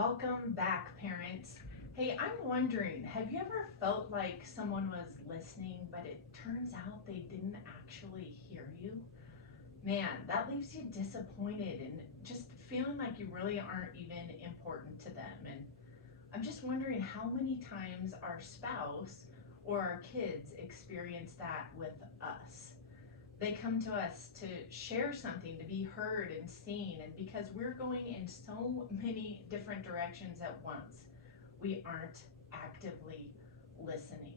Welcome back, parents. Hey, I'm wondering, have you ever felt like someone was listening, but it turns out they didn't actually hear you? Man, that leaves you disappointed and just feeling like you really aren't even important to them. And I'm just wondering how many times our spouse or our kids experience that with us. They come to us to share something, to be heard and seen, and because we're going in so many different directions at once, we aren't actively listening.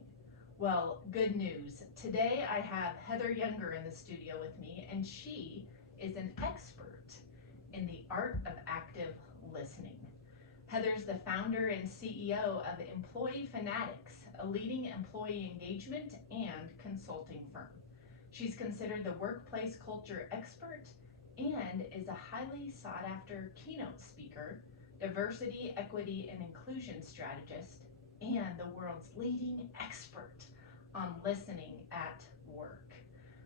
Well, good news. Today I have Heather Younger in the studio with me, and she is an expert in the art of active listening. Heather's the founder and CEO of Employee Fanatics, a leading employee engagement and consulting firm. She's considered the workplace culture expert and is a highly sought after keynote speaker, diversity, equity, and inclusion strategist, and the world's leading expert on listening at work.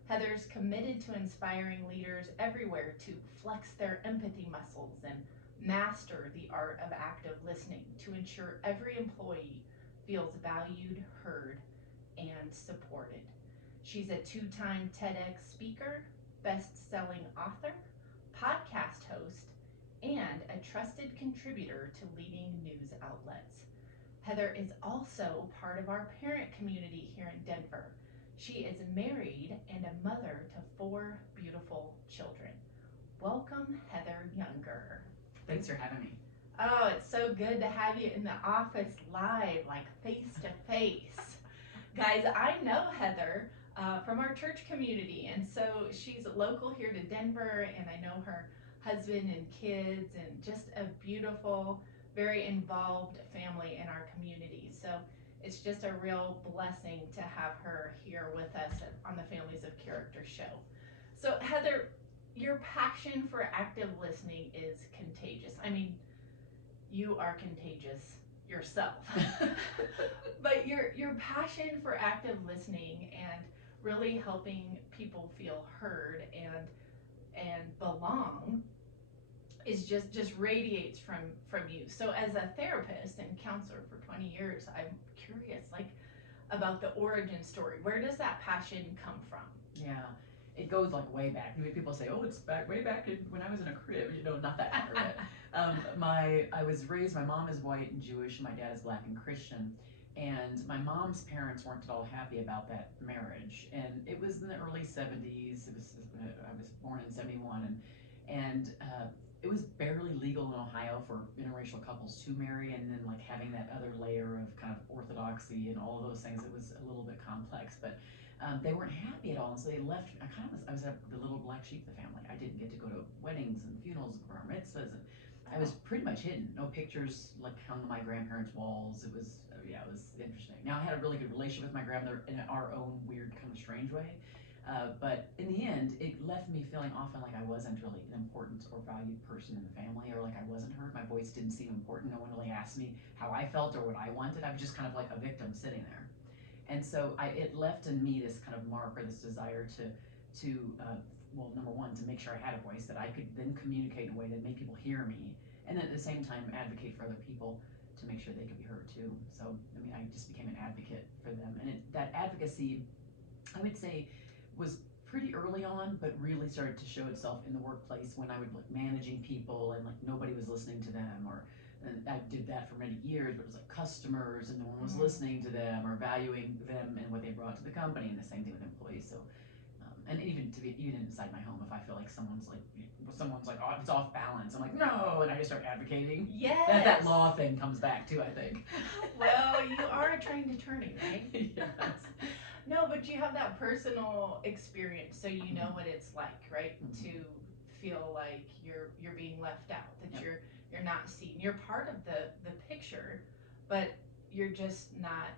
Heather's committed to inspiring leaders everywhere to flex their empathy muscles and master the art of active listening to ensure every employee feels valued, heard, and supported. She's a two-time TEDx speaker, best-selling author, podcast host, and a trusted contributor to leading news outlets. Heather is also part of our parent community here in Denver. She is married and a mother to four beautiful children. Welcome, Heather Younger. Thanks for having me. Oh, it's so good to have you in the office live, like face to face. Guys, I know Heather from our church community, and so she's local here to Denver, and I know her husband and kids, and just a beautiful, very involved family in our community. So it's just a real blessing to have her here with us on the Families of Character show. So Heather, your passion for active listening is contagious. I mean, you are contagious yourself. But your passion for active listening and really helping people feel heard and belong is just radiates from you. So as a therapist and counselor for 20 years, I'm curious like about the origin story. Where does that passion come from? Yeah, it goes like way back. I mean, people say, "Oh, it's back way back when I was in a crib." Not that far. I was raised. My mom is white and Jewish. My dad is black and Christian. And my mom's parents weren't at all happy about that marriage. And it was in the early 70s. I was born in 71, and it was barely legal in Ohio for interracial couples to marry, and then like having that other layer of kind of orthodoxy and all of those things. It was a little bit complex, but they weren't happy at all, and so they left. I was the little black sheep of the family. I didn't get to go to weddings and funerals and bar mitzvahs, and I was pretty much hidden. No pictures like hung on my grandparents' walls. It was yeah, it was interesting. Now I had a really good relationship with my grandmother in our own weird kind of strange way, but in the end, it left me feeling often like I wasn't really an important or valued person in the family, or like I wasn't heard. My voice didn't seem important. No one really asked me how I felt or what I wanted. I was just kind of like a victim sitting there. And so it left in me this kind of mark or this desire to well, number one, to make sure I had a voice that I could then communicate in a way that made people hear me, and then at the same time advocate for other people to make sure they could be heard too. So I mean, I just became an advocate for them, and that advocacy, I would say, was pretty early on, but really started to show itself in the workplace when I would like managing people and like nobody was listening to them, or and I did that for many years, but it was like customers and no one was listening to them or valuing them and what they brought to the company, and the same thing with employees. So and even inside my home, if I feel like someone's like, oh, it's off balance, I'm like, no, and I just start advocating. Yes. That law thing comes back too, I think. Well, you are a trained attorney, right? Yes. No, but you have that personal experience, so you know what it's like, right? To feel like you're being left out, that you're not seen. You're part of the picture, but you're just not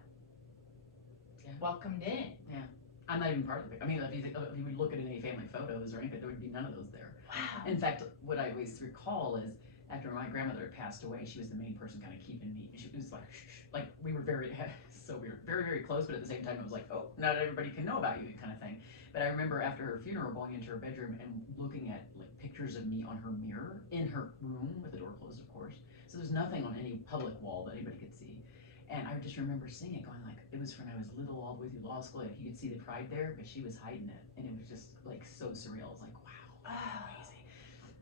welcomed in. Yeah. I'm not even part of it. I mean, if you would look at any family photos or anything, there would be none of those there. Wow. In fact, what I always recall is after my grandmother passed away, she was the main person kind of keeping me. She was like, shh, like we were so we were very, very close, but at the same time, it was like, oh, not everybody can know about you, kind of thing. But I remember after her funeral, going into her bedroom and looking at like pictures of me on her mirror in her room with the door closed, of course. So there's nothing on any public wall that anybody could see. And I just remember seeing it going like, it was when I was little all the way through law school, like you could see the pride there, but she was hiding it. And it was just like so surreal. I was like, wow, crazy.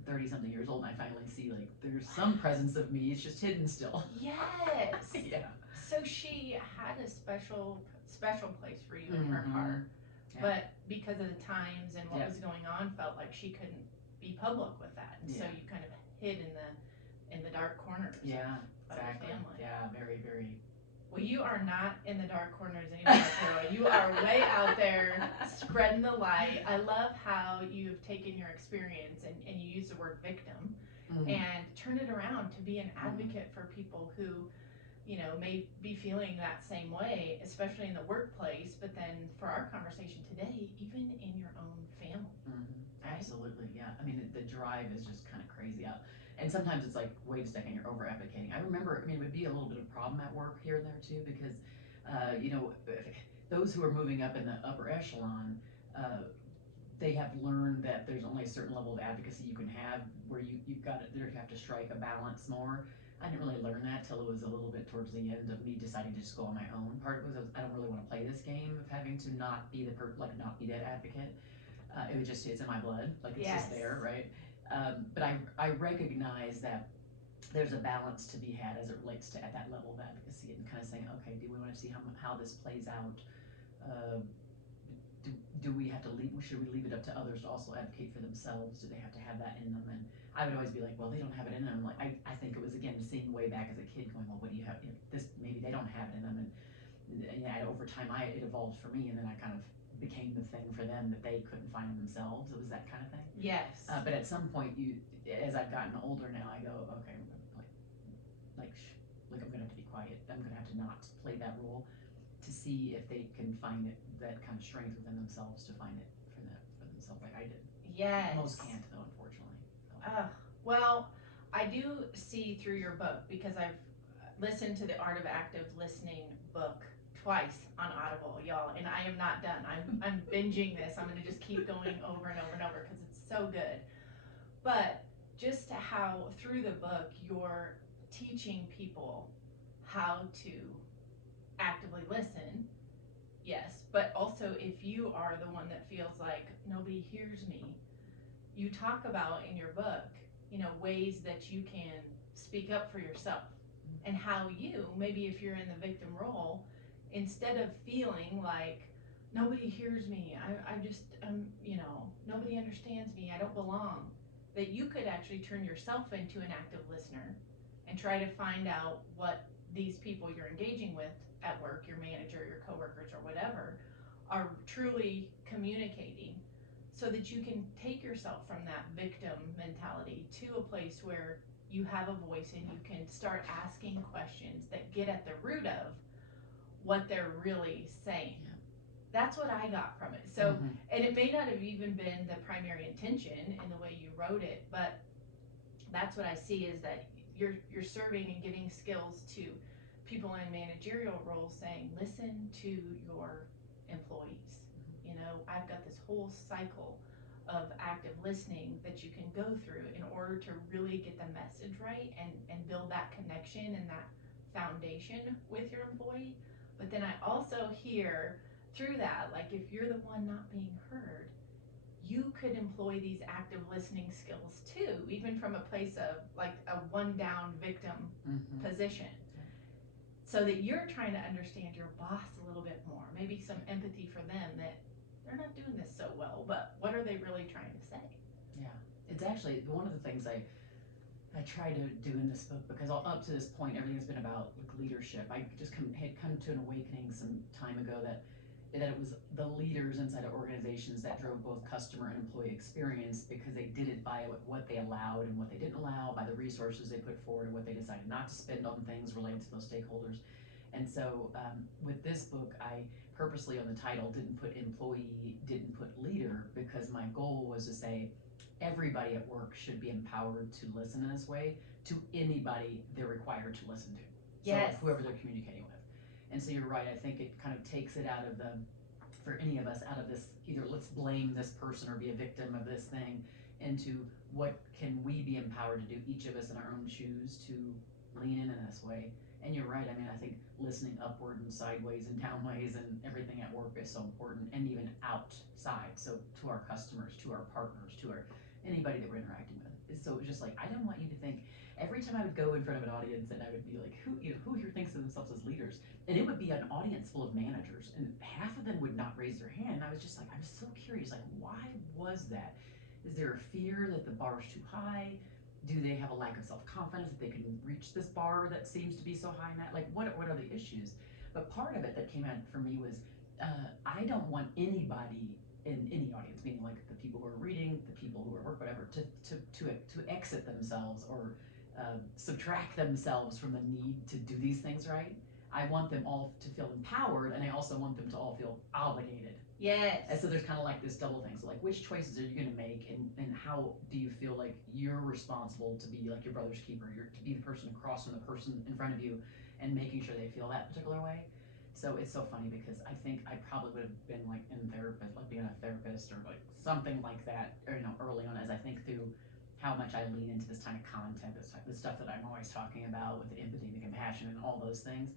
30 something years old and I finally see like there's some presence of me, it's just hidden still. Yes. Yeah. So she had a special place for you in her heart, Yeah. but because of the times and what Yep. was going on, felt like she couldn't be public with that, and so Yeah. you kind of hid in the dark corners Yeah, of exactly. your family. Yeah, very, very. Well, you are not in the dark corners anymore, Carol. You are way out there spreading the light. I love how you've taken your experience and you use the word victim and turn it around to be an advocate for people who, you know, may be feeling that same way, especially in the workplace, but then for our conversation today, even in your own family. Right? Absolutely, yeah. I mean, the drive is just kind of crazy out. And sometimes it's like, wait a second, you're over advocating. I remember, I mean, it would be a little bit of a problem at work here and there too, because, you know, those who are moving up in the upper echelon, they have learned that there's only a certain level of advocacy you can have where you've got to, you have to strike a balance more. I didn't really learn that till it was a little bit towards the end of me deciding to just go on my own. Part of it was I don't really want to play this game of having to not be not be that advocate. It was just, it's in my blood, like it's just there, right? But I recognize that there's a balance to be had as it relates to at that level of advocacy and kind of saying, okay, do we want to see how this plays out? Do we have to should we leave it up to others to also advocate for themselves? Do they have to have that in them? And I would always be like, well, they don't have it in them. Like, I think it was, again, seeing way back as a kid going, well, what do you have? You know, this, maybe they don't have it in them. And yeah, over time, it evolved for me, and then I kind of became the thing for them that they couldn't find in themselves. It was that kind of thing. Yes. But at some point, as I've gotten older now, I go, okay, like I'm gonna have to be quiet. I'm gonna have to not play that role to see if they can find that kind of strength within themselves to find it for themselves, like I did. Yes. Most can't, though, unfortunately. Well, I do see through your book, because I've listened to the Art of Active Listening book twice on Audible, y'all, and I am not done. I'm binging this. I'm going to just keep going over and over and over because it's so good. But just how through the book you're teaching people how to actively listen, yes, but also if you are the one that feels like nobody hears me, you talk about in your book, you know, ways that you can speak up for yourself and how you, maybe if you're in the victim role, instead of feeling like nobody hears me, I just, you know, nobody understands me, I don't belong, that you could actually turn yourself into an active listener and try to find out what these people you're engaging with at work, your manager, your coworkers, or whatever, are truly communicating, so that you can take yourself from that victim mentality to a place where you have a voice and you can start asking questions that get at the root of what they're really saying. Yeah. That's what I got from it. So, and it may not have even been the primary intention in the way you wrote it, but that's what I see, is that you're serving and giving skills to people in managerial roles, saying, listen to your employees. You know, I've got this whole cycle of active listening that you can go through in order to really get the message right and build that connection and that foundation with your employee. But then I also hear through that, like, if you're the one not being heard, you could employ these active listening skills too, even from a place of like a one down victim position. So that you're trying to understand your boss a little bit more, maybe some empathy for them, that they're not doing this so well, but what are they really trying to say? Yeah, it's actually one of the things I try to do in this book, because up to this point everything's been about like leadership. I just had come to an awakening some time ago that it was the leaders inside of organizations that drove both customer and employee experience, because they did it by what they allowed and what they didn't allow, by the resources they put forward and what they decided not to spend on things related to those stakeholders. And so with this book, I purposely on the title didn't put employee, didn't put leader, because my goal was to say everybody at work should be empowered to listen in this way to anybody they're required to listen to. Yes. So whoever they're communicating with. And so you're right, I think it kind of takes it out of for any of us, out of this, either let's blame this person or be a victim of this thing, into what can we be empowered to do, each of us in our own shoes, to lean in this way. And you're right. I mean, I think listening upward and sideways and downways and everything at work is so important, and even outside. So to our customers, to our partners, to our anybody that we're interacting with. So it was just like, I don't want you to think. Every time I would go in front of an audience and I would be like, who here thinks of themselves as leaders? And it would be an audience full of managers, and half of them would not raise their hand. And I was just like, I'm so curious, like, why was that? Is there a fear that the bar is too high? Do they have a lack of self-confidence that they can reach this bar that seems to be so high in that? Like, what are the issues? But part of it that came out for me was, I don't want anybody in any audience, meaning like the people who are reading, the people who are work, whatever, to exit themselves or subtract themselves from the need to do these things right. I want them all to feel empowered, and I also want them to all feel obligated. Yes. And so there's kind of like this double thing. So like, which choices are you going to make, and how do you feel like you're responsible to be like your brother's keeper, to be the person across from the person in front of you, and making sure they feel that particular way. So it's so funny because I think I probably would have been like in therapist, like being a therapist or like something like that, or early on, as I think through how much I lean into this kind of content, the stuff that I'm always talking about with the empathy, the compassion, and all those things.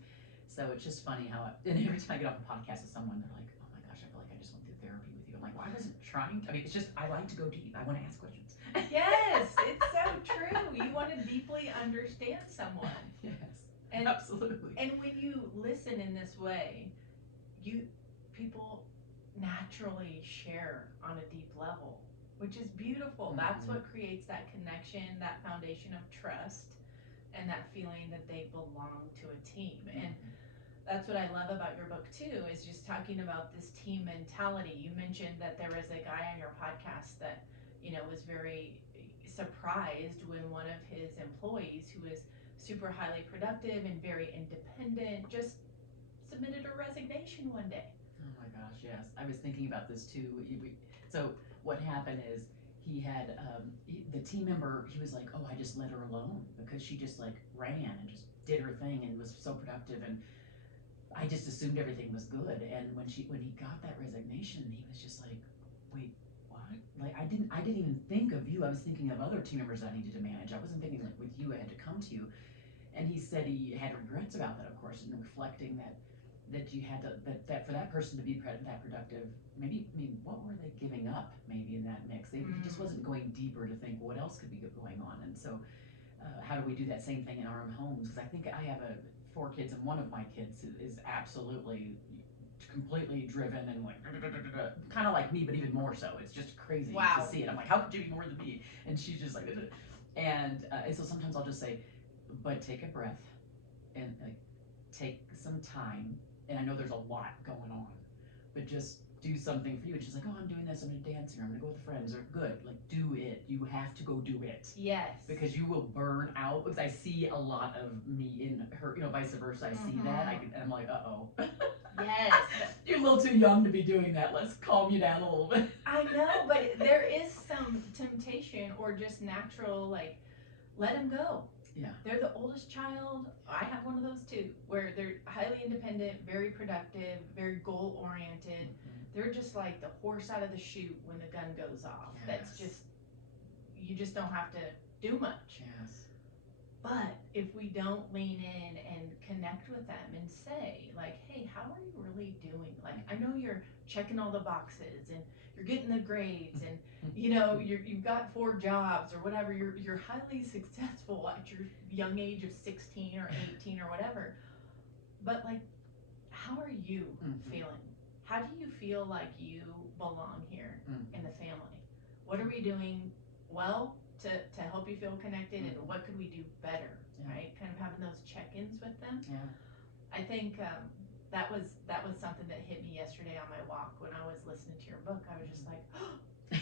So it's just funny how, and every time I get off a podcast with someone, they're like, "Oh my gosh, I feel like I just went through therapy with you." I'm like, "Well, I wasn't trying to." I mean, it's just I like to go deep. I want to ask questions. Yes, it's so true. You want to deeply understand someone. Yes, And absolutely. and when you listen in this way, people naturally share on a deep level, which is beautiful. That's what creates that connection, that foundation of trust, and that feeling that they belong to a team. And that's what I love about your book too, is just talking about this team mentality. You mentioned that there was a guy on your podcast that, was very surprised when one of his employees, who was super highly productive and very independent, just submitted a resignation one day. Oh my gosh, yes. I was thinking about this too. So what happened is he had the team member. He was like, "Oh, I just let her alone because she just like ran and just did her thing and was so productive, and I just assumed everything was good." And when he got that resignation, he was just like, "Wait, what? Like I didn't even think of you. I was thinking of other team members I needed to manage. I wasn't thinking like with you. I had to come to you." And he said he had regrets about that, of course, and reflecting that you had to that for that person to be that productive. Maybe, I mean, what were they giving up? Maybe in that mix, he just wasn't going deeper to think what else could be going on. And so, how do we do that same thing in our own homes? Because I think I have 4 kids, and one of my kids is absolutely completely driven and like kind of like me, but even more so. It's just crazy to see it. I'm like, how could you be more than me? And she's just like, and so sometimes I'll just say, but take a breath and like take some time. And I know there's a lot going on, but just do something for you. And she's like, "Oh, I'm doing this. I'm gonna dance here. I'm gonna go with friends." Or good, like do it. You have to go do it. Yes. Because you will burn out. Because I see a lot of me in her, vice versa. I see that. And I'm like, uh-oh. Yes. You're a little too young to be doing that. Let's calm you down a little bit. I know, but there is some temptation or just natural, like, let them go. Yeah. They're the oldest child. I have one of those too, where they're highly independent, very productive, very goal oriented. They're just like the horse out of the chute when the gun goes off. Yes. That's just, you just don't have to do much. Yes. But if we don't lean in and connect with them and say, like, "Hey, how are you really doing? Like, I know you're checking all the boxes and you're getting the grades and you've got 4 jobs or whatever. You're highly successful at your young age of 16 or 18 or whatever. But like, how are you feeling? How do you feel like you belong here in the family? What are we doing well to help you feel connected, and what could we do better?" Right? Kind of having those check-ins with them. Yeah. I think that was something that hit me yesterday on my walk when I was listening to your book. I was just like, oh,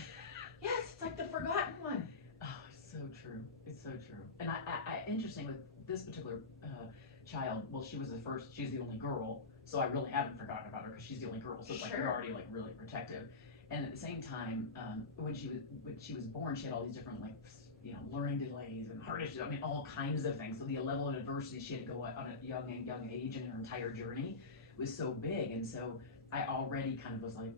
yes, it's like the forgotten one. Oh, it's so true. It's so true. And I interesting with this particular child. Well, she was the first. She's the only girl, so I really haven't forgotten about her because she's the only girl. So it's like you're already like really protective. And at the same time, when she was born, she had all these different like learning delays and heart issues. I mean, all kinds of things. So the level of adversity she had to go on at a young age in her entire journey was so big. And so I already kind of was like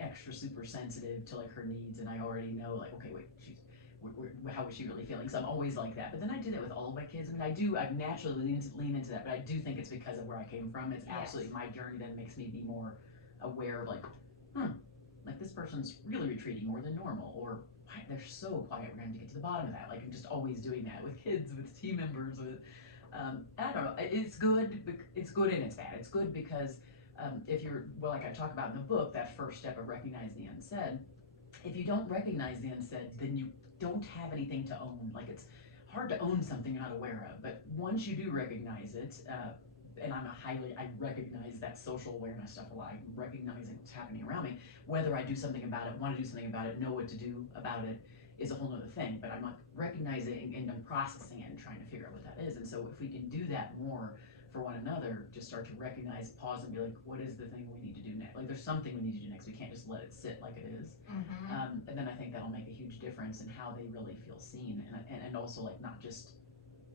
extra super sensitive to like her needs, and I already know like, okay, wait, how was she really feeling? So I'm always like that. But then I do that with all of my kids. I mean, I naturally lean into that, but I do think it's because of where I came from. It's absolutely my journey that makes me be more aware of like, like this person's really retreating more than normal, or why they're so quiet. We're going to get to the bottom of that. Like I'm just always doing that with kids, with team members, with I don't know. It's good. It's good and it's bad. It's good because if you're like I talk about in the book, that first step of recognize the unsaid. If you don't recognize the unsaid, then you don't have anything to own. Like it's hard to own something you're not aware of. But once you do recognize it, and I recognize that social awareness stuff a lot. I'm recognizing what's happening around me. Whether I do something about it, want to do something about it, know what to do about it is a whole other thing. But I'm like recognizing and I'm processing it and trying to figure out what that is. And so if we can do that more for one another, just start to recognize, pause, and be like, what is the thing we need to do next? Like, there's something we need to do next. We can't just let it sit like it is. And then I think that'll make a huge difference in how they really feel seen, and also like not just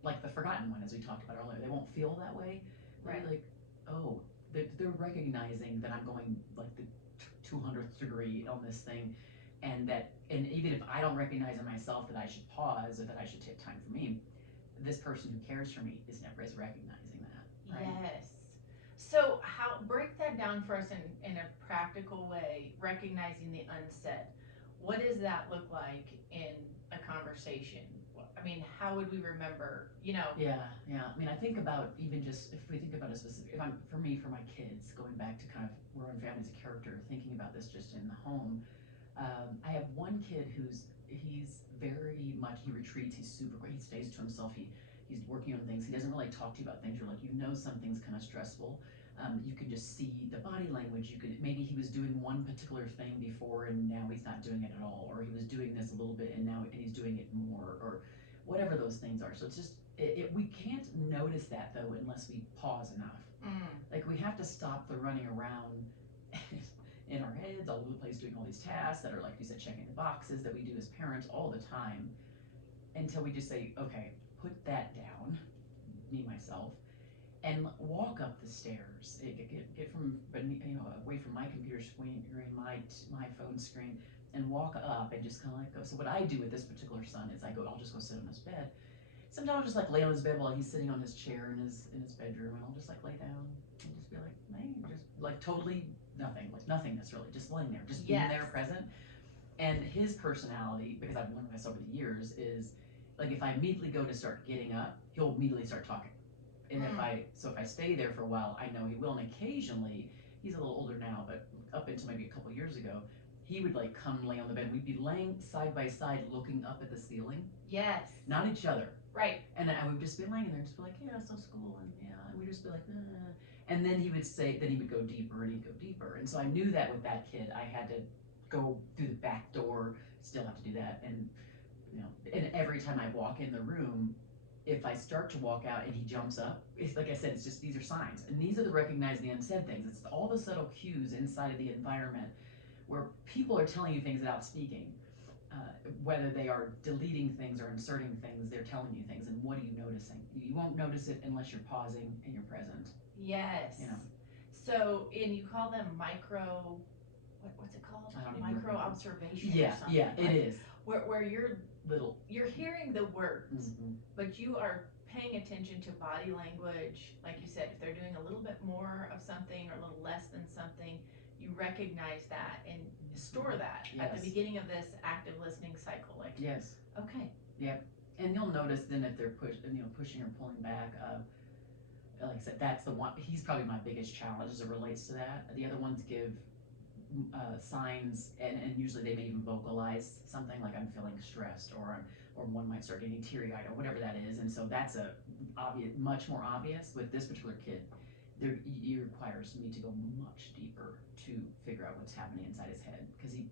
like the forgotten one as we talked about earlier. They won't feel that way. They're like, oh, they're recognizing that I'm going like the 200th degree on this thing, and even if I don't recognize in myself that I should pause or that I should take time for me, this person who cares for me is recognizing that. Right? Yes. So how break that down for us in a practical way, recognizing the unsaid. What does that look like in a conversation? I mean, how would we remember, Yeah. I mean, I think about even just if we think about a specific, for my kids, going back to kind of we're in family as a character, thinking about this just in the home. I have one kid he's very much, he retreats, he's super great, he stays to himself, he's working on things, he doesn't really talk to you about things, you're like, something's kind of stressful. You can just see the body language, maybe he was doing one particular thing before and now he's not doing it at all, or he was doing this a little bit and he's doing it more, or whatever those things are. So it's just, we can't notice that though unless we pause enough. Like we have to stop the running around in our heads all over the place doing all these tasks that are, like you said, checking the boxes that we do as parents all the time, until we just say, okay, put that down, me, myself, and walk up the stairs. Get from, away from my computer screen, my phone screen, and walk up and just kind of let go. So what I do with this particular son is I'll just go sit on his bed. Sometimes I'll just like lay on his bed while he's sitting on his chair in his bedroom, and I'll just like lay down and just be like, hey, just like totally nothing, like nothingness really, just laying there, just being there present. And his personality, because I've learned this over the years, is like if I immediately go to start getting up, he'll immediately start talking. And if I stay there for a while, I know he will. And occasionally, he's a little older now, but up until maybe a couple years ago, he would like come lay on the bed. We'd be laying side by side, looking up at the ceiling. Yes. Not each other. Right. And I would just be laying there, and just be like, yeah, so school, and we'd just be like, and then he would go deeper, and he'd go deeper. And so I knew that with that kid, I had to go through the back door, still have to do that, and and every time I walk in the room, if I start to walk out and he jumps up, it's like I said, it's just, these are signs. And these are the recognize the unsaid things. It's all the subtle cues inside of the environment where people are telling you things without speaking. Whether they are deleting things or inserting things, they're telling you things. And what are you noticing? You won't notice it unless you're pausing and you're present. Yes. So, and you call them micro, what's it called? Micro observation. Yeah, or something. Yeah, it is. Where you're little, you're hearing the words, but you are paying attention to body language. Like you said, if they're doing a little bit more of something or a little less than something, you recognize that and store that at the beginning of this active listening cycle. Like, okay. Yep. And you'll notice then if they're pushing or pulling back. Like I said, that's the one. He's probably my biggest challenge as it relates to that. The other ones give signs, and usually they may even vocalize something like I'm feeling stressed, or one might start getting teary-eyed or whatever that is. And so that's much more obvious. With this particular kid, it requires me to go much deeper to figure out what's happening inside his head, because he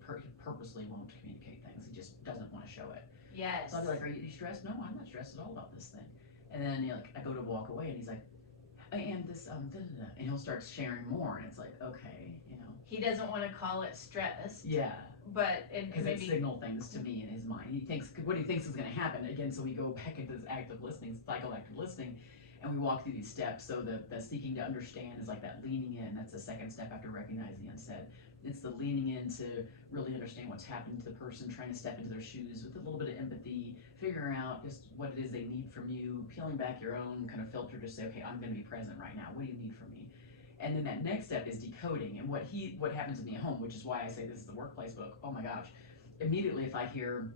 purposely won't communicate things. He just doesn't want to show it. Yes. So I'll be like, are you stressed? No, I'm not stressed at all about this thing. And then I go to walk away and he's like, and this and he'll start sharing more, and it's like, okay, he doesn't want to call it stress. Yeah. But because it signal things to me in his mind. He thinks what he thinks is going to happen again. So we go back into this active listening, active listening, and we walk through these steps. So the seeking to understand is like that leaning in. That's the second step after recognizing the unsaid. It's the leaning in to really understand what's happening to the person, trying to step into their shoes with a little bit of empathy, figuring out just what it is they need from you, peeling back your own kind of filter to say, okay, I'm going to be present right now. What do you need from me? And then that next step is decoding. And what happens with me at home, which is why I say this is the workplace book. Oh my gosh! Immediately, if I hear,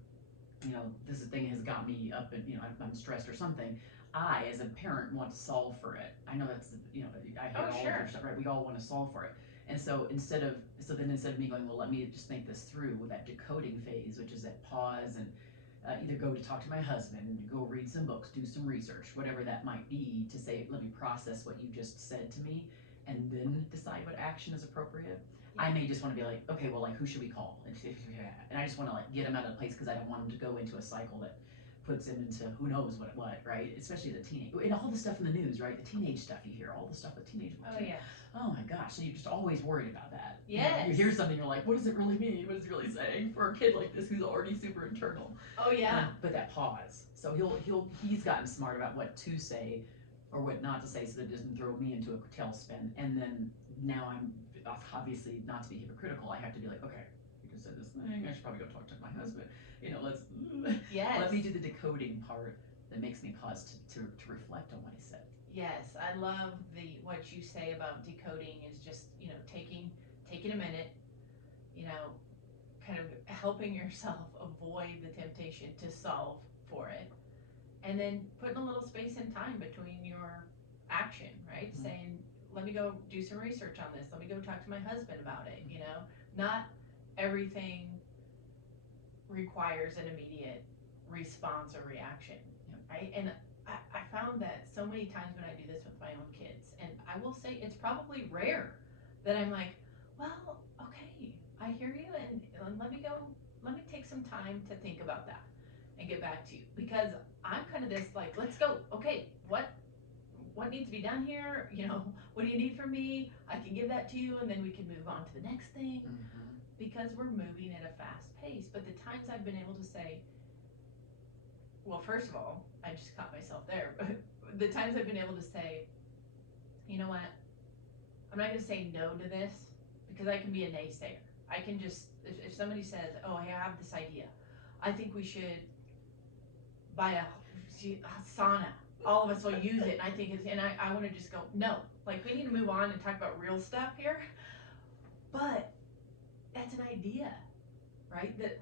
this thing has got me up and I'm stressed or something, I, as a parent, want to solve for it. I know that's, I hear all of your stuff, right? We all want to solve for it. And so instead of me going, well, let me just think this through with that decoding phase, which is that pause and either go to talk to my husband, go read some books, do some research, whatever that might be, to say, let me process what you just said to me, and then decide what action is appropriate. Yeah. I may just want to be like, okay, well, like, who should we call? And I just want to like get him out of the place because I don't want him to go into a cycle that puts him into who knows what, right? Especially the teenage, and all the stuff in the news, right? The teenage stuff you hear, all the stuff with teenage books. Oh, yeah. Oh my gosh, so you're just always worried about that. Yes. You hear something, you're like, what does it really mean? What is it really saying for a kid like this who's already super internal? Oh, yeah. But that pause. So he's gotten smart about what to say or what not to say so that it doesn't throw me into a tailspin. And then now I'm obviously not to be hypocritical. I have to be like, okay, you just said this thing. I should probably go talk to my husband. Let me do the decoding part that makes me pause to reflect on what he said. Yes, I love what you say about decoding is just, taking a minute, kind of helping yourself avoid the temptation to solve for it. And then putting a little space and time between your action, right? Mm-hmm. Saying, let me go do some research on this. Let me go talk to my husband about it, Not everything requires an immediate response or reaction, right? And I found that so many times when I do this with my own kids, and I will say it's probably rare that I'm like, well, okay, I hear you, and let me take some time to think about that and get back to you, because I'm kind of this like, let's go, okay, what needs to be done here? What do you need from me? I can give that to you, and then we can move on to the next thing. Mm-hmm. Because we're moving at a fast pace. But the times I've been able to say, well, first of all, I just caught myself there, but the times I've been able to say, you know what, I'm not going to say no to this, because I can be a naysayer. I can just, if somebody says, oh, hey, I have this idea, I think we should buy a sauna, all of us will use it, and I think and I want to just go, no, like, we need to move on and talk about real stuff here. But that's an idea, right? That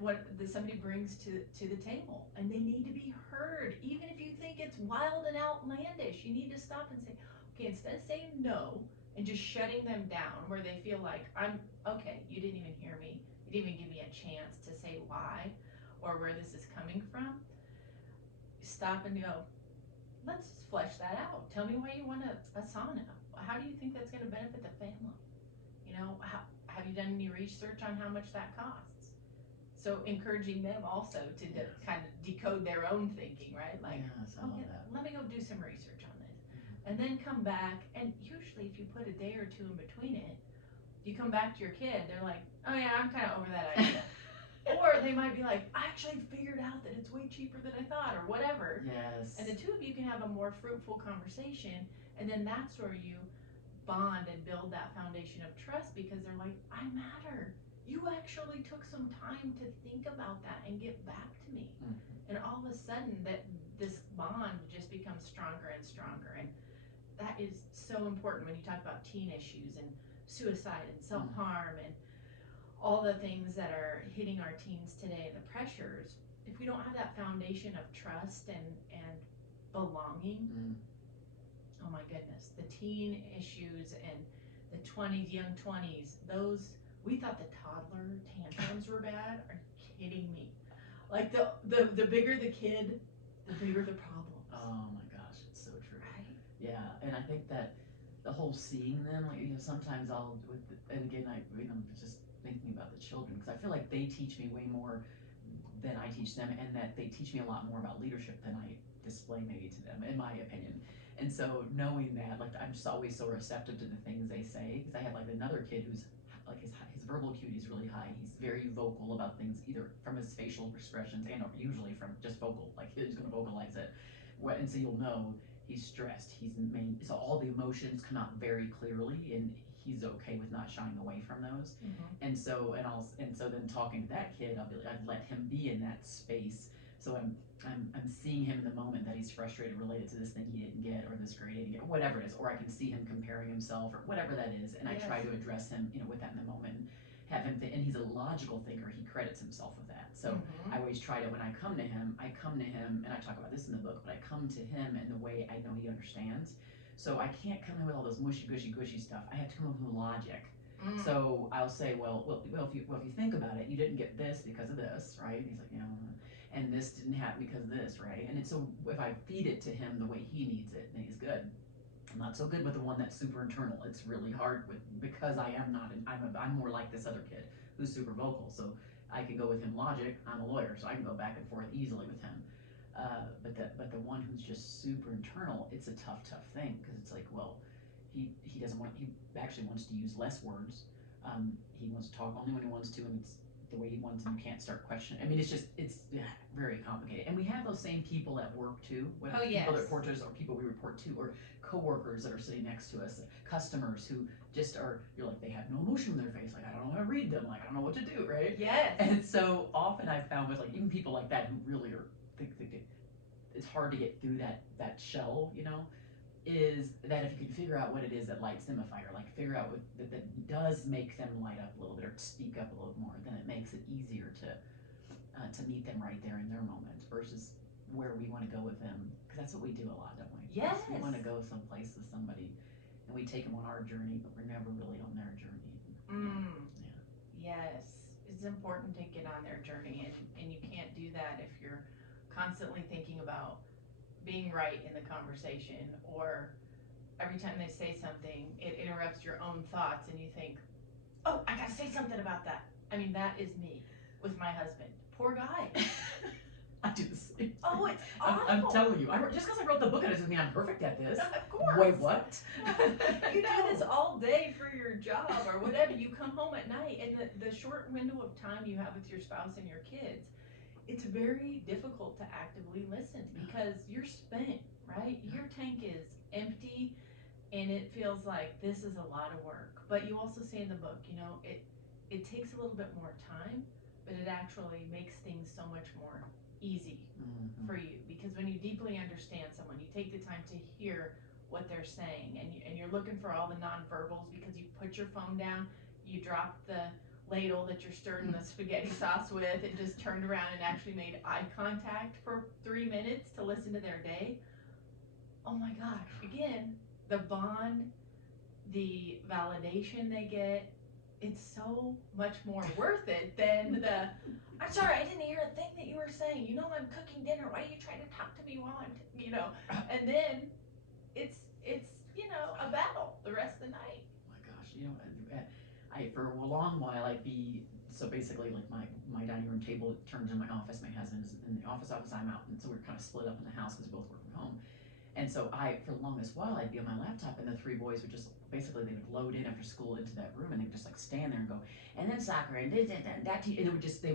somebody brings to the table, and they need to be heard. Even if you think it's wild and outlandish, you need to stop and say, okay, instead of saying no and just shutting them down where they feel like, you didn't even hear me, you didn't even give me a chance to say why or where this is coming from. Stop and go, let's just flesh that out. Tell me why you want a sauna. How do you think that's going to benefit the family? Have you done any research on how much that costs? So encouraging them also to kind of decode their own thinking, right? Like, okay, let me go do some research on this. Mm-hmm. And then come back, and usually if you put a day or two in between it, you come back to your kid, they're like, oh yeah, I'm kind of over that idea. Or they might be like, I actually figured out that it's way cheaper than I thought, or whatever. Yes. And the two of you can have a more fruitful conversation, and then that's where you bond and build that foundation of trust, because they're like, I matter. You actually took some time to think about that and get back to me. Mm-hmm. And all of a sudden that this bond just becomes stronger and stronger. And that is so important when you talk about teen issues and suicide and self-harm and all the things that are hitting our teens today, the pressures. If we don't have that foundation of trust and belonging, oh my goodness, the teen issues and the 20s, young 20s, those, we thought the toddler tantrums were bad. Are you kidding me? Like the bigger the kid, the bigger the problems. Oh my gosh, it's so true. Right? Yeah, and I think that the whole seeing them, like, sometimes and again, I'm just thinking about the children, because I feel like they teach me way more than I teach them, and that they teach me a lot more about leadership than I display maybe to them, in my opinion. And so knowing that, like, I'm just always so receptive to the things they say, because I have like another kid who's like his verbal acuity is really high. He's very vocal about things, either from his facial expressions and usually from just vocal, like he's going to vocalize it. And so you'll know he's stressed. So all the emotions come out very clearly, and he's okay with not shying away from those. And so then talking to that kid, I'd let him be in that space. So I'm seeing him in the moment that he's frustrated related to this thing he didn't get, or this grade he didn't get, whatever it is, or I can see him comparing himself or whatever that is, and I try to address him, with that in the moment, and have him and he's a logical thinker. He credits himself with that. So I always try to, when I come to him, and I talk about this in the book, but I come to him in the way I know he understands. So I can't come in with all those mushy gushy stuff. I have to come up with logic. So I'll say, well, if you think about it, you didn't get this because of this, right? And he's like, yeah, and this didn't happen because of this, right? And so if I feed it to him the way he needs it, then he's good. I'm not so good with the one that's super internal. It's really hard because I am not. I'm more like this other kid who's super vocal. So I can go with him logic. I'm a lawyer, so I can go back and forth easily with him. But the one who's just super internal, it's a tough thing, because it's like, well, he doesn't want. He actually wants to use less words. He wants to talk only when he wants to, and it's the way he wants, and you can't start questioning. I mean, it's very complicated. And we have those same people at work too, whether people that report to us or people we report to, or coworkers that are sitting next to us, customers who just are, you're like, they have no emotion in their face, like, I don't know how to read them, like, I don't know what to do, right? Yes. And so often I've found with, like, even people like that who really are, it's hard to get through that shell, is that if you can figure out what it is that lights them a fire, like figure out what that does make them light up a little bit or speak up a little more, then it makes it easier to meet them right there in their moment versus where we want to go with them, because that's what we do a lot, don't we? Yes. We want to go someplace with somebody, and we take them on our journey, but we're never really on their journey. Yes, it's important to get on their journey, and you can't do that if you're constantly thinking about being right in the conversation, or every time they say something, it interrupts your own thoughts, and you think, oh, I gotta say something about that. I mean, that is me with my husband. Poor guy. I do the same. Oh, it's awful. I'm telling you, just because I wrote the book, it doesn't mean I'm perfect at this. Of course. Wait, what? You do this all day for your job or whatever. You come home at night, and the short window of time you have with your spouse and your kids, it's very difficult to actively listen, because you're spent, right? Your tank is empty, and it feels like this is a lot of work. But you also say in the book, it takes a little bit more time, but it actually makes things so much more easy for you, because when you deeply understand someone, you take the time to hear what they're saying, and you're looking for all the nonverbals, because you put your phone down, you drop the ladle that you're stirring the spaghetti sauce with, and just turned around and actually made eye contact for 3 minutes to listen to their day. Oh my gosh, again, the bond, the validation they get, it's so much more worth it than I'm sorry, I didn't hear a thing that you were saying. I'm cooking dinner. Why are you trying to talk to me while I'm, and then it's a battle the rest of the night. Oh my gosh, I for a long while I'd be, so basically, like, my dining room table turns into my office. My husband's in the office, I'm out, and so we're kind of split up in the house because we both work from home. And so for the longest while, I'd be on my laptop, and the three boys would just, basically, they would load in after school into that room, and they would just, like, stand there and go, and then soccer, and this, and that, and they would just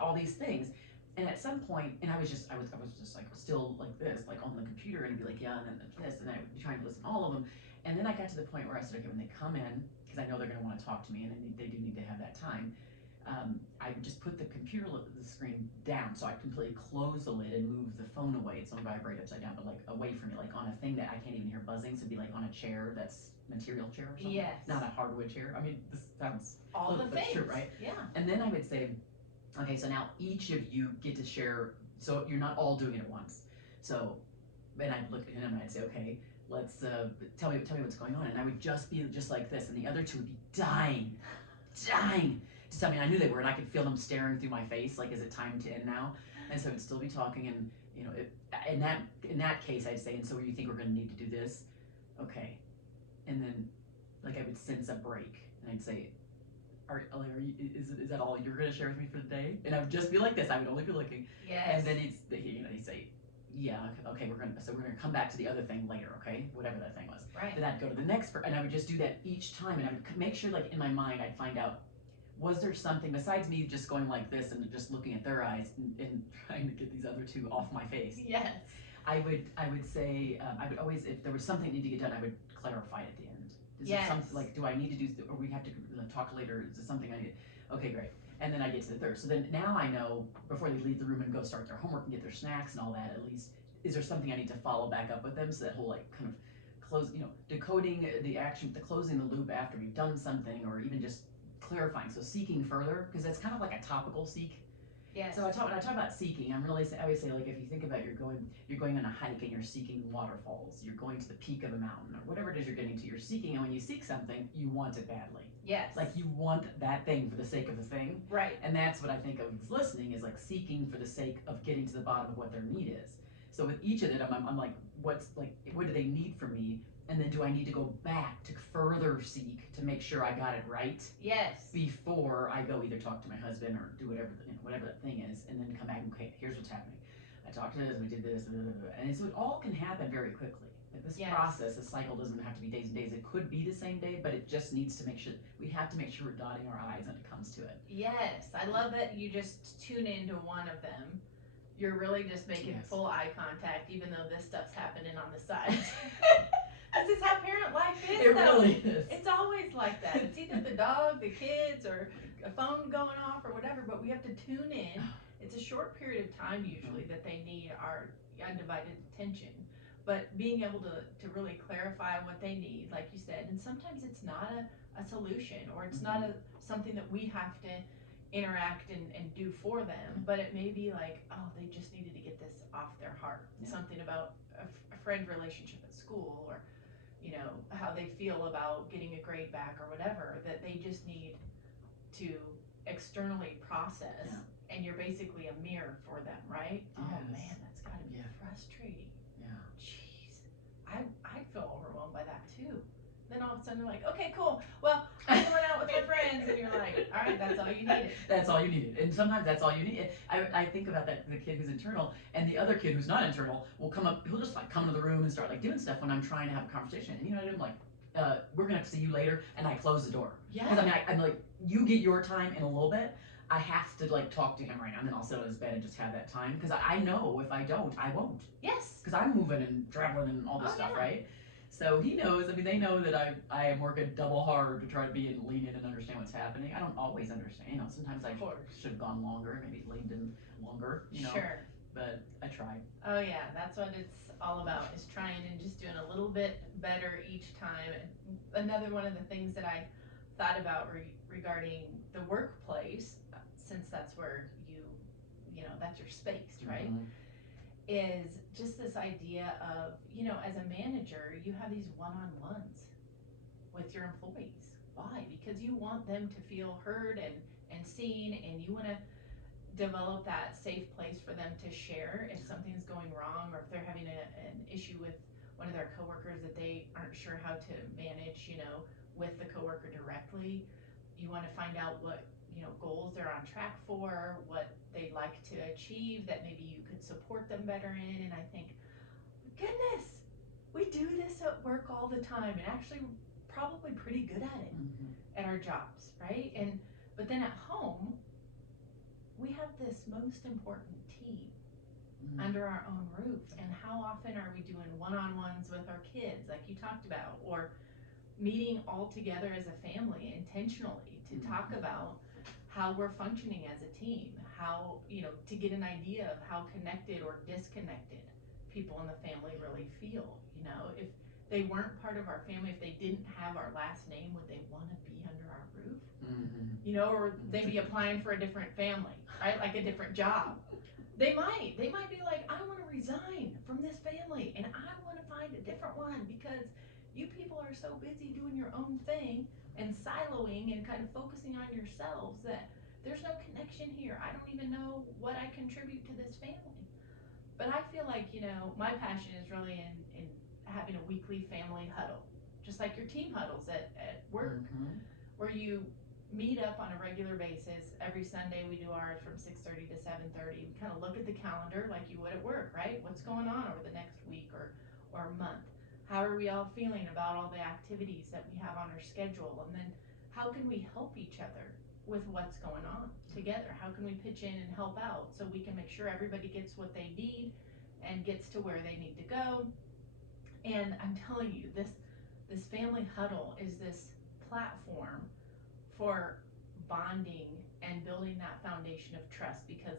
all these things. And at some point, and I was just like, still like this, like on the computer, and I'd be like, yeah, and then this, and I would be trying to listen to all of them. And then I got to the point where I said, okay, when they come in, because I know they're going to want to talk to me, and they do need to have that time, I would just put the the screen down, so I completely close the lid and move the phone away. It's on vibrate upside down, but like away from me, like on a thing that I can't even hear buzzing. So it'd be like on a chair that's material chair or something. Yes. Not a hardwood chair. I mean, this sounds all the things. True, right? Yeah. And then I would say, okay, so now each of you get to share. So you're not all doing it at once. So, and I'd look at him and I'd say, okay, let's tell me what's going on. And I would just be just like this, and the other two would be dying to tell me. And I knew they were, and I could feel them staring through my face, like, is it time to end now? And so I'd still be talking, and in that case, I'd say, and so you think we're going to need to do this? Okay. And then, like, I would sense a break, and I'd say, is that all you're going to share with me for the day? And I would just be like this. I would only be looking. Yes. And then he'd say, yeah, okay, we're gonna come back to the other thing later, okay, whatever that thing was. Right. Then I'd go to the next, and I would just do that each time, and I would make sure, like, in my mind, I'd find out, was there something besides me just going like this and just looking at their eyes and trying to get these other two off my face? Yes. I would say, I would always, if there was something that needed to get done, I would clarify it at the end. Is Yes. it something like, do I need to do, or we have to talk later? Is it something I need? Okay, great. And then I get to the third. So then now I know before they leave the room and go start their homework and get their snacks and all that, at least, is there something I need to follow back up with them? So that whole like kind of close, decoding the action, the closing the loop after we've done something, or even just clarifying. So seeking further, because that's kind of like a topical seek. Yes. So when I talk about seeking, I always say, like, if you think about you're going on a hike and you're seeking waterfalls, you're going to the peak of a mountain or whatever it is you're getting to, you're seeking, and when you seek something, you want it badly. Yes. Like you want that thing for the sake of the thing. Right. And that's what I think of as listening, is like seeking for the sake of getting to the bottom of what their need is. So with each of it, I'm like, what do they need from me? And then do I need to go back to further seek to make sure I got it right? Yes. Before I go either talk to my husband or do whatever that thing is, and then come back and, okay, here's what's happening. I talked to this, we did this, blah, blah, blah. And so it all can happen very quickly. Like this process, this cycle doesn't have to be days and days. It could be the same day, but it just needs to we have to make sure we're dotting our I's when it comes to it. Yes, I love that you just tune into one of them. You're really just making full eye contact, even though this stuff's happening on the side. This is how parent life is. It really is. It's always like that. It's either the dog, the kids, or a phone going off or whatever, but we have to tune in. It's a short period of time usually that they need our undivided attention. But being able to really clarify what they need, like you said, and sometimes it's not a solution, or it's not something that we have to interact and do for them, but it may be like, oh, they just needed to get this off their heart. Something about a friend relationship at school, or how they feel about getting a grade back or whatever, that they just need to externally process. And you're basically a mirror for them, right? Yes. Oh man, that's gotta be frustrating. Jeez, I feel overwhelmed by that too. Then all of a sudden they're like, okay, cool, well, I'm going out with my friends, and you're like, all right, that's all you needed. That's all you needed. And sometimes that's all you need. I think about the kid who's internal, and the other kid who's not internal will come up, he'll just like come into the room and start like doing stuff when I'm trying to have a conversation. And I'm like, we're gonna have to see you later, and I close the door. Yeah. Because I'm like, you get your time in a little bit. I have to like talk to him right now, and then I'll sit on his bed and just have that time, because I know if I don't, I won't. Yes. Because I'm moving and traveling and all this stuff, right? So he knows. I mean, they know that I am working double hard to try to be and lean in and understand what's happening. I don't always understand. Sometimes I should have gone longer, maybe leaned in longer. Sure. But I tried. Oh yeah, that's what it's all about, is trying and just doing a little bit better each time. And another one of the things that I thought about regarding the workplace, since that's where that's your space, right? Is just this idea of, as a manager, you have these one-on-ones with your employees. Why? Because you want them to feel heard and seen, and you want to develop that safe place for them to share if something's going wrong, or if they're having an issue with one of their coworkers that they aren't sure how to manage, with the coworker directly. You want to find out what goals they're on track for, what they'd like to achieve that maybe you could support them better in. And I think, goodness, we do this at work all the time, and actually probably pretty good at it at our jobs, right? But then at home, we have this most important team under our own roof. And how often are we doing one-on-ones with our kids, like you talked about, or meeting all together as a family intentionally to talk about how we're functioning as a team, how, to get an idea of how connected or disconnected people in the family really feel. If they weren't part of our family, if they didn't have our last name, would they want to be under our roof? Or they'd be applying for a different family, right? Like a different job. They might be like, I want to resign from this family and I want to find a different one, because you people are so busy doing your own thing and siloing and kind of focusing on yourselves that there's no connection here. I don't even know what I contribute to this family. But I feel like, my passion is really in having a weekly family huddle, just like your team huddles at work, where you meet up on a regular basis. Every Sunday we do ours from 6:30 to 7:30. We kind of look at the calendar like you would at work, right? What's going on over the next week or month? How are we all feeling about all the activities that we have on our schedule? And then how can we help each other with what's going on together? How can we pitch in and help out so we can make sure everybody gets what they need and gets to where they need to go? And I'm telling you, this family huddle is this platform for bonding and building that foundation of trust, because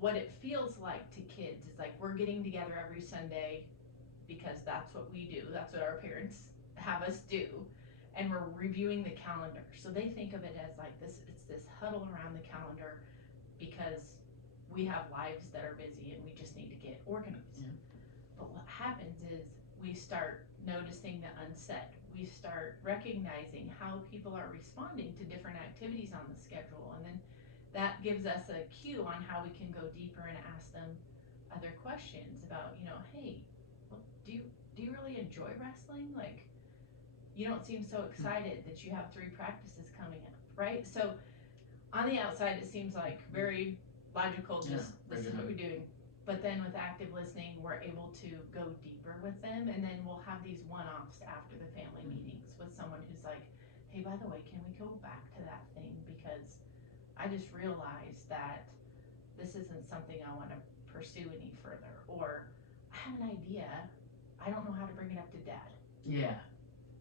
what it feels like to kids is like we're getting together every Sunday because that's what we do. That's what our parents have us do. And we're reviewing the calendar. So they think of it as like this, it's this huddle around the calendar because we have lives that are busy and we just need to get organized. Yeah. But what happens is we start noticing the unsaid. We start recognizing how people are responding to different activities on the schedule. And then that gives us a cue on how we can go deeper and ask them other questions about, hey, well, do you really enjoy wrestling? Like, you don't seem so excited that you have 3 practices coming up, right? So on the outside, it seems like very logical, just this is what we're doing. But then with active listening, we're able to go deeper with them, and then we'll have these one-offs after the family meetings with someone who's like, hey, by the way, can we go back to that thing? Because I just realized that this isn't something I want to pursue any further. Or I have an idea, I don't know how to bring it up to dad. Yeah.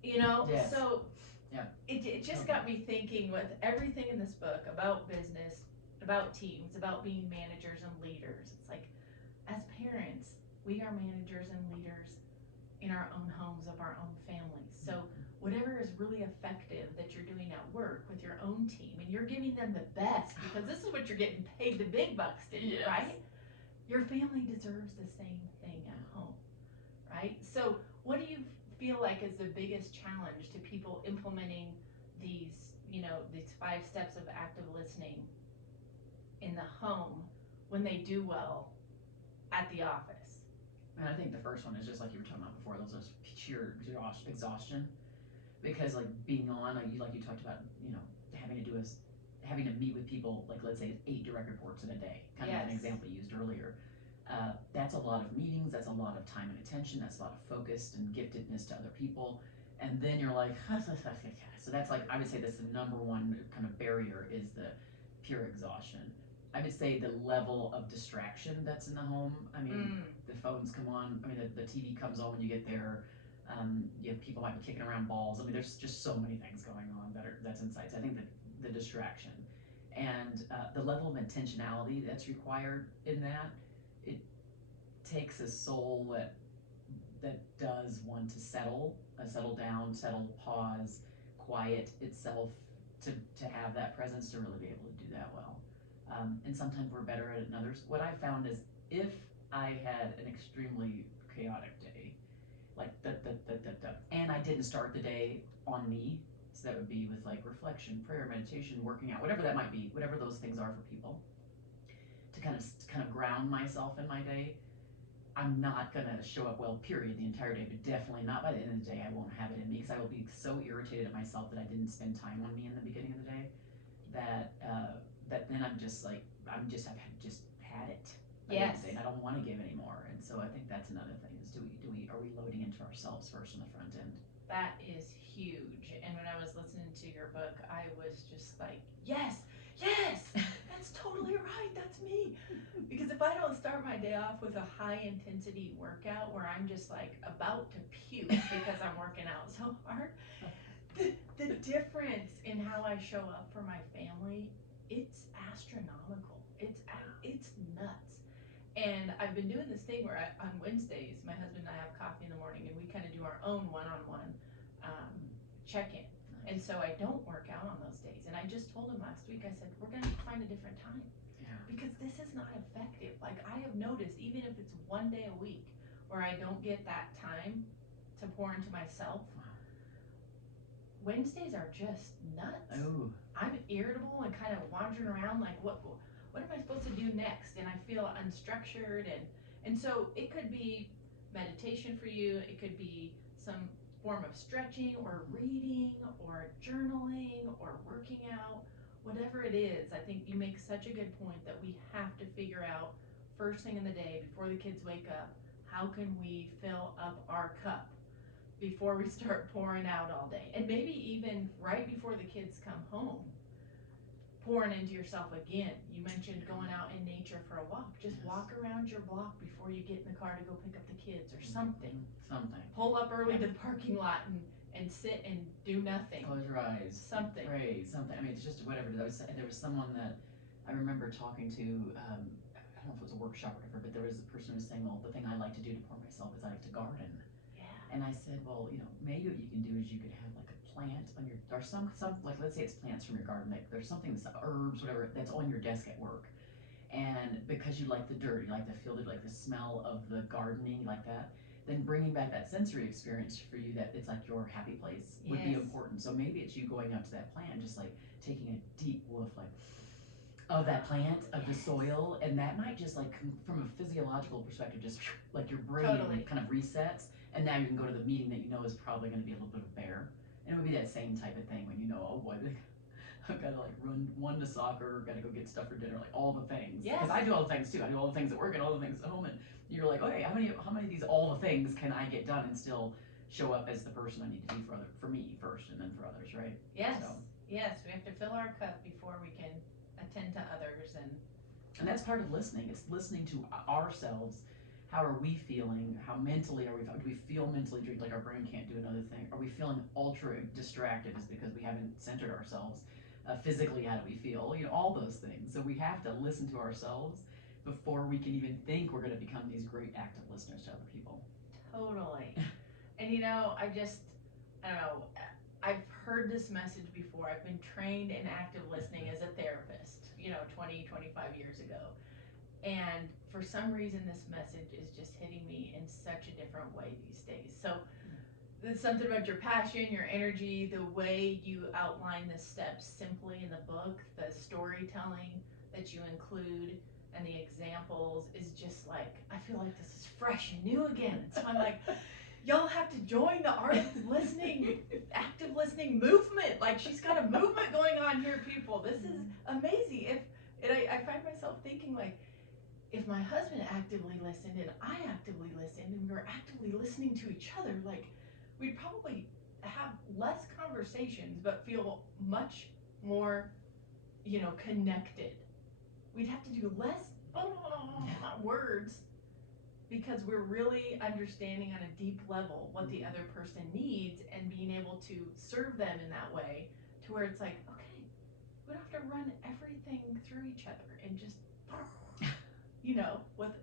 Yes. So yeah. It just got me thinking with everything in this book about business, about teams, about being managers and leaders. It's like, as parents, we are managers and leaders in our own homes of our own families. So whatever is really effective that you're doing at work with your own team, and you're giving them the best because this is what you're getting paid the big bucks to do, right? Your family deserves the same thing at home, right? So what do you feel like is the biggest challenge to people implementing these 5 steps of active listening in the home when they do well at the office? And I think the first one is just like you were talking about before, those sheer exhaustion, because like being on, like you talked about, having to meet with people, like let's say 8 direct reports in a day, kind of an example you used earlier. That's a lot of meetings, that's a lot of time and attention, that's a lot of focus and giftedness to other people. And then you're like, so that's like, I would say that's the number one kind of barrier is the pure exhaustion. I would say the level of distraction that's in the home. I mean, the phones come on, I mean, the TV comes on when you get there. People might be kicking around balls. I mean, there's just so many things going on that's inside. So I think that the distraction and the level of intentionality that's required in that, it takes a soul that does want to settle down, pause, quiet itself to have that presence to really be able to do that well. And sometimes we're better at it than others. What I found is if I had an extremely chaotic day, like and I didn't start the day on me, so that would be with like reflection, prayer, meditation, working out, whatever that might be, whatever those things are for people, to kind of ground myself in my day. I'm not gonna show up well, period, the entire day, but definitely not by the end of the day. I won't have it in me because I will be so irritated at myself that I didn't spend time on me in the beginning of the day. That then I've just had it. Yes. And I don't want to give anymore. And so I think that's another thing is are we loading into ourselves first on the front end? That is huge. And when I was listening to your book, I was just like, yes, that's totally right. That's me. Because if I don't start my day off with a high intensity workout where I'm just like about to puke because I'm working out so hard, the difference in how I show up for my family, it's astronomical. It's nuts. And I've been doing this thing where on Wednesdays, my husband and I have coffee in the morning and we kind of do our own one-on-one check-in. And so I don't work out on those days. And I just told him last week, I said, we're going to find a different time. Yeah. Because this is not effective. Like I have noticed, even if it's one day a week where I don't get that time to pour into myself, Wednesdays are just nuts. Oh. I'm irritable and kind of wandering around like, what am I supposed to do next? And I feel unstructured. And so it could be meditation for you. It could be some form of stretching or reading or journaling or working out, whatever it is. I think you make such a good point that we have to figure out first thing in the day before the kids wake up, how can we fill up our cup before we start pouring out all day? And maybe even right before the kids come home, pouring into yourself again. You mentioned going out in nature for a walk. Just walk around your block before you get in the car to go pick up the kids or something. Something. Pull up early to the parking lot and sit and do nothing. Close your eyes. Something. Pray. Something. I mean, it's just whatever. There was someone that I remember talking to. I don't know if it was a workshop or whatever, but there was a person who was saying, well, the thing I like to do to pour myself is I like to garden. Yeah. And I said, well, maybe what you can do is you could have like a plant on your, or some like, let's say it's plants from your garden, like there's something that's herbs, whatever, that's on your desk at work. And because you like the dirt, you like the feel, you like the smell of the gardening, you like that, then bringing back that sensory experience for you, that it's like your happy place, would be important. So maybe it's you going up to that plant, just like taking a deep whiff, like, of that plant, of the soil, and that might just like, from a physiological perspective, just like your brain kind of resets, and now you can go to the meeting that you know is probably going to be a little bit of bear. And it would be that same type of thing when you know, oh boy, I've got to like run to soccer, got to go get stuff for dinner, like all the things. Yes. Because I do all the things too. I do all the things at work and all the things at home, and you're like, okay, how many of these all the things can I get done and still show up as the person I need to be for me first, and then for others, right? Yes. So. Yes, we have to fill our cup before we can attend to others, and that's part of listening. It's listening to ourselves. How are we feeling? How mentally are we? Do we feel mentally drained, like our brain can't do another thing? Are we feeling ultra distracted? Is because we haven't centered ourselves? Physically, how do we feel? All those things. So we have to listen to ourselves before we can even think we're going to become these great active listeners to other people. Totally. And I don't know, I've heard this message before. I've been trained in active listening as a therapist, 20, 25 years ago. And for some reason, this message is just hitting me in such a different way these days. So there's something about your passion, your energy, the way you outline the steps simply in the book, the storytelling that you include, and the examples is just like, I feel like this is fresh and new again. So I'm like, y'all have to join the art of listening, active listening movement. Like, she's got a movement going on here, people. This is amazing. I find myself thinking, like, if my husband actively listened and I actively listened and we were actively listening to each other, like, we'd probably have less conversations but feel much more, connected. We'd have to do less words, because we're really understanding on a deep level what the other person needs and being able to serve them in that way, to where it's like, okay, we don't have to run everything through each other and just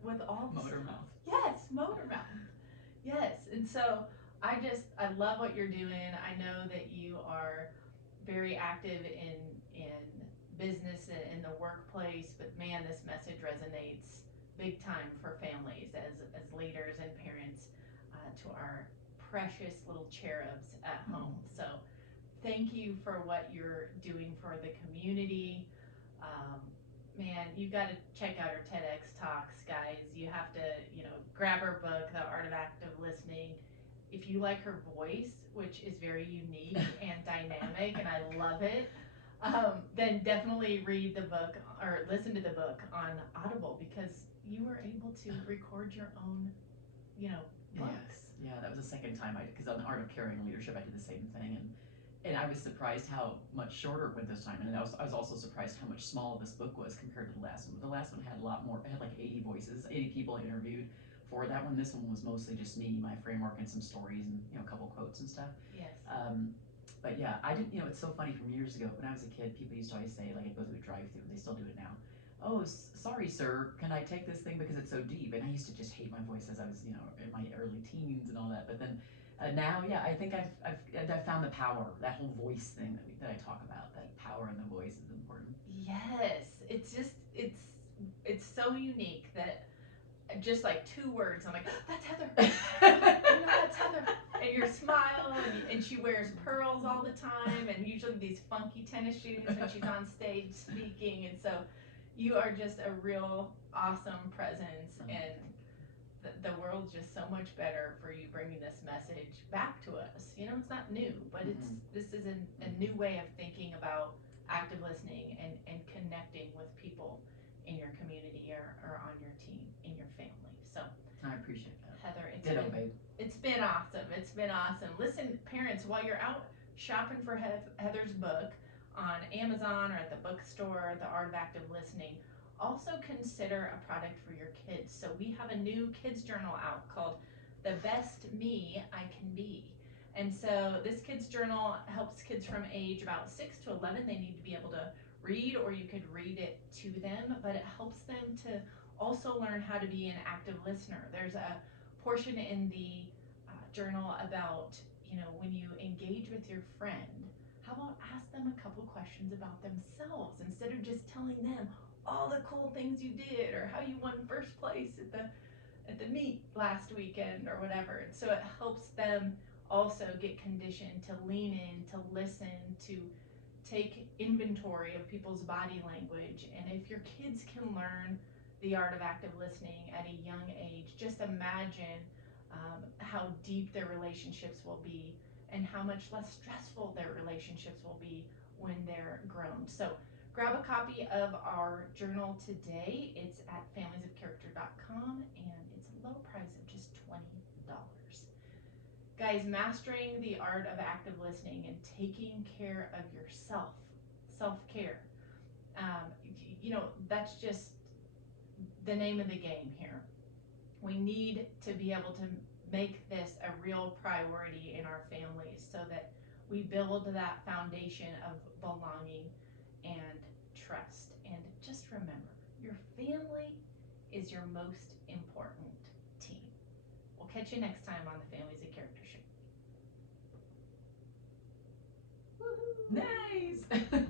with all this motor stuff. mouth. Yes, motor mouth. Yes. And so I love what you're doing. I know that you are very active in business and in the workplace, but man, this message resonates big time for families as leaders and parents, to our precious little cherubs at home. So thank you for what you're doing for the community. Man, you've got to check out her TEDx talks, guys. You have to, grab her book, The Art of Active Listening. If you like her voice, which is very unique and dynamic, and I love it, then definitely read the book or listen to the book on Audible, because you were able to record your own, book. Yes. Yeah, that was the second time because on the Art of Caring Leadership, I did the same thing, and I was surprised how much shorter it went this time, and I was also surprised how much smaller this book was compared to the last one. The last one had a lot more. It had like 80 voices, 80 people I interviewed for that one. This one was mostly just me, my framework, and some stories, and a couple quotes and stuff. Yes. But yeah, I didn't. It's so funny. From years ago, when I was a kid, people used to always say, like, I'd go through a drive-through. They still do it now. Oh, sorry, sir. Can I take this thing because it's so deep? And I used to just hate my voice as I was, in my early teens and all that. But then now, yeah, I think I've found the power. That whole voice thing that I talk about. That power in the voice is important. Yes, it's so unique that just like 2 words, I'm like, that's Heather. That's Heather. And your smile, and she wears pearls all the time, and usually these funky tennis shoes when she's on stage speaking. And so you are just a real awesome presence, and the world's just so much better for you bringing this message back to us. It's not new, but this is a new way of thinking about active listening and connecting with people in your community or on your team, in your family. So I appreciate that, Heather. It's been awesome. It's been awesome. Listen, parents, while you're out shopping for Heather's book on Amazon or at the bookstore, The Art of Active Listening, also consider a product for your kids. So we have a new kids journal out called the best me I can be. And so this kids journal helps kids from age about 6 to 11. They need to be able to read, or you could read it to them, but it helps them to also learn how to be an active listener. There's a portion in the journal about, when you engage with your friend, how about ask them a couple questions about themselves instead of just telling them all the cool things you did or how you won first place at the meet last weekend or whatever. And so it helps them also get conditioned to lean in, to listen, to take inventory of people's body language. And if your kids can learn the art of active listening at a young age, just imagine how deep their relationships will be and how much less stressful their relationships will be when they're grown. So grab a copy of our journal today. It's at familiesofcharacter.com, and it's a low price of just $20. Guys, mastering the art of active listening and taking care of yourself, self-care, that's just the name of the game here. We need to be able to make this a real priority in our families so that we build that foundation of belonging and trust. And just remember, your family is your most important team. We'll catch you next time on the Families of Character Show. Nice.